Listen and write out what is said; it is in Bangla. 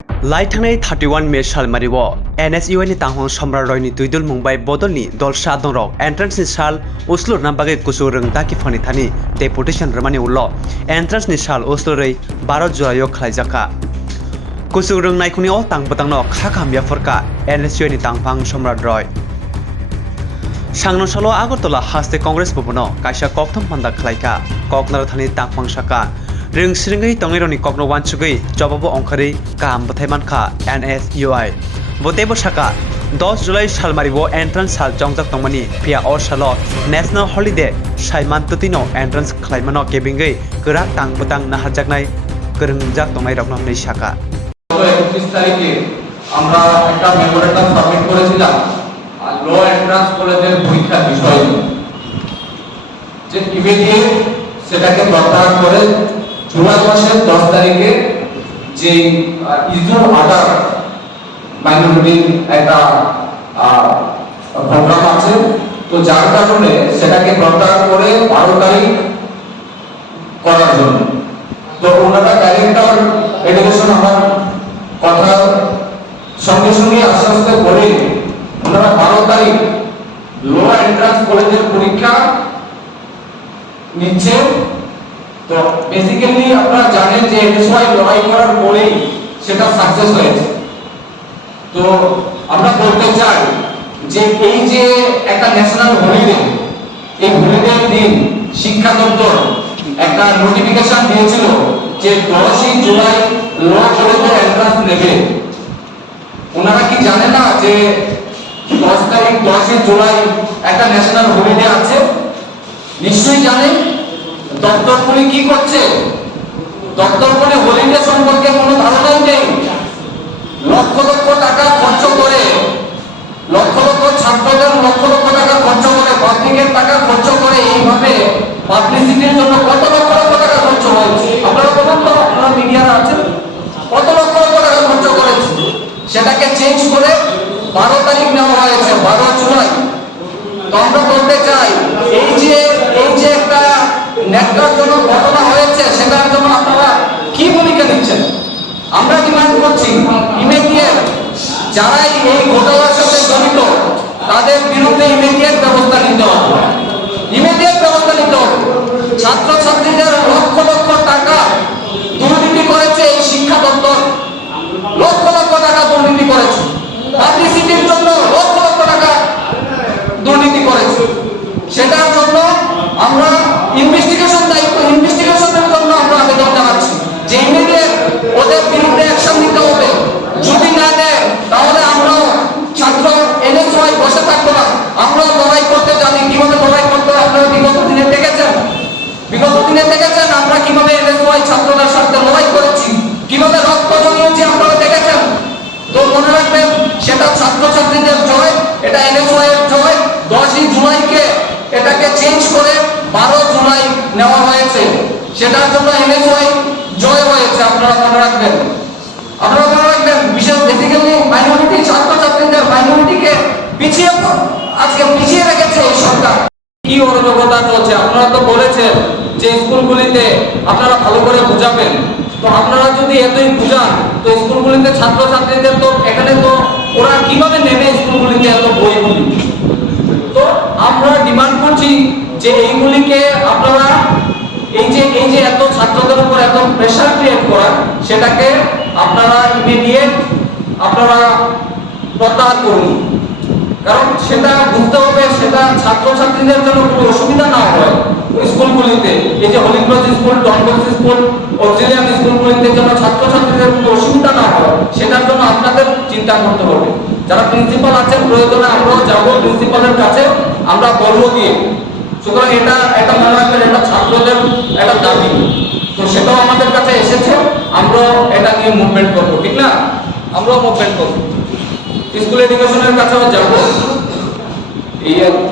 लाइथांनाय 31 मे सालमारिव NSUI नि तांहं सम्राट रॉयनि दुइदुल मुंबाइ बदलनि दल सादनरक एंट्रेंस नि साल उसलो नामबागे कुसु रंग दाकि फनि थानि डेपुटेशन रमानि उल्ल एंट्रेंस नि साल उसलो रै 12 जुलाइयो खलाइजाका कुसु रंग नायखुनि अ तांबतांनो खाखामिया फरका NSUI नि तांफां सम्राट रॉय सांनसलो आगरतला हास्ते कांग्रेस भवनो काइसा कक्थम पान्दा खलाइका ककनार थानि तांफां साका रिंग सिरिंगै तंगैरनि ककनो वानसुगै जवाबो अंखारै काम बथायमानखा NSUI बतेबो साका 10 जुलाई सालमारिबो एंट्रेंस साल जंगजाक तंगमानि फिया अर सालो नेशनल हॉलिडे साइमान तुतिनो एंट्रेंस खलाइमानो केबिंगै गोरा तांबतां नाहाजाकनाय गोरोंजाक तंनाय रकनामनै साका 31 তারিখে আমরা একটা মেমোরেন্ডাম সাবমিট করেছিলাম ল এন্ট্রান্স কলেজের পরীক্ষার বিষয় যে ইমিডিয়েট সেটাকে প্রত্যাহার করে জুলাই মাসের 10 তারিখে যে ইস্যু অর্ডার মাইনরিটির একটা প্রোগ্রাম আছে তো যার কারণে সেটাকে প্রত্যাহার করে 12 তারিখ করার জন্য তো ওনারা ডাইরেক্টর এডুকেশন আমার কথা সঙ্গে সঙ্গে আশ্বস্ত করে ওনারা 12 তারিখ লো এন্ট্রান্স কলেজের পরীক্ষা নিচ্ছে তো বেসিক্যালি আপনারা জানেন যে NSUI লড়াই করার পরেই সেটা সাকসেস হয়েছে তো আমরা বলতে চাই যে এই যে একটা ন্যাশনাল হলিডে এই হলিডের দিন শিক্ষা দপ্তর একটা নোটিফিকেশন দিয়েছিল যে 10 জুলাই ল কলেজের এন্ট্রান্স নেবে ওনারা কি জানে না যে 10 তারিখ 10 জুলাই একটা ন্যাশনাল হলিডে আছে নিশ্চয়ই জানেন দপ্তরগুলি কি করছে দপ্তরগুলি হলিডে সম্পর্কে কোনো ধারণাই নেই লক্ষ লক্ষ টাকা খরচ করে লক্ষ লক্ষ ছাত্রদের লক্ষ লক্ষ টাকা খরচ করে পাবলিকের টাকা খরচ করে এইভাবে পাবলিসিটির জন্য কত লক্ষ লক্ষ টাকা খরচ হয়েছে আপনারা বলুন তো আপনারা মিডিয়ারা আছেন কত লক্ষ লক্ষ টাকা খরচ করেছে সেটাকে চেঞ্জ করে 12 তারিখ নেওয়া হয়েছে 12 জুলাই তো আমরা বলতে চাই এই যে একটা ন্যাক্কারজনক ঘটনা হয়েছে সেটার জন্য আপনারা কি ভূমিকা নিচ্ছেন আমরা ডিমান্ড করছি ইমিডিয়েট যারা এই ঘটনার সাথে জড়িত তাদের বিরুদ্ধে ইমিডিয়েট ব্যবস্থা নিতে হবে ইমিডিয়েট ব্যবস্থা নিতে হবে ছাত্র ছাত্রীদের লক্ষ লক্ষ টাকা দুর্নীতি করেছে এই শিক্ষা দপ্তর লক্ষ লক্ষ টাকা দুর্নীতি করেছে পাবলিসিটির জন্য লক্ষ লক্ষ টাকা দুর্নীতি করেছে সেটার জন্য আমরা ইনভেস্টিগেশনের জন্য আমরা আবেদন জানাচ্ছি যে ইমিডিয়েট ওদের বিরুদ্ধে অ্যাকশন নিতে হবে যদি না নেয় তাহলে আমরা ছাত্র NSUI বসে থাকবো না আমরা লড়াই করতে জানি কিভাবে লড়াই করতে হয় আপনারা বিগত দিনে দেখেছেন আমরা কিভাবে NSUI ছাত্রদের সাথে লড়াই করেছি কিভাবে রক্ত জমিয়েছি আপনারা দেখেছেন তো মনে রাখবেন সেটা ছাত্রছাত্রীদের জয় এটা NSUI এর জয় 10 জুলাইকে এটাকে চেঞ্জ করে 12 জুলাই নেওয়া হয়েছে সেটার জন্য NSUI জয় হয়েছে আপনারা মনে রাখবেন বিশেষ বেসিক্যালি মাইনরিটি ছাত্রছাত্রীদের মাইনরিটিকে আজকে পিছিয়ে রেখেছে এই সরকার কি অরাজকতা চলছে আপনারা তো বলেছেন যে স্কুলগুলিতে আপনারা ভালো করে বুঝাবেন তো আপনারা যদি এতই বুঝান তো স্কুলগুলিতে ছাত্রছাত্রীদের তো এখানে তো ওরা কিভাবে নেবে স্কুলগুলিতে এত বইগুলি তো আমরা ডিমান্ড করছি যে এইগুলিকে আপনারা এই যে এত ছাত্রদের উপর এত প্রেসার ক্রিয়েট করা সেটাকে আপনারা ইমিডিয়েট আপনারা প্রত্যাহার করুন কারণ সেটা বুঝতে হবে সেটা ছাত্রছাত্রীদের জন্য কোনো অসুবিধা না হয় স্কুলগুলিতে এই যে Holy Cross school Don Bosco school Auxilium স্কুলগুলিতে যেন ছাত্রছাত্রীদের কোনো অসুবিধা না হয় সেটার জন্য আপনাদের চিন্তা করতে হবে যারা প্রিন্সিপাল আছেন প্রয়োজনে আমরাও যাবো প্রিন্সিপালের কাছে আমরা বলবো দিয়ে সুতরাং এটা মনে রাখবেন এটা ছাত্রদের একটা দাবি তো সেটাও আমাদের কাছে এসেছে আমরা এটা নিয়ে মুভমেন্ট করবো ঠিক না আমরাও মুভমেন্ট করবো স্কুল এডুকেশনের কাছেও যাবো এই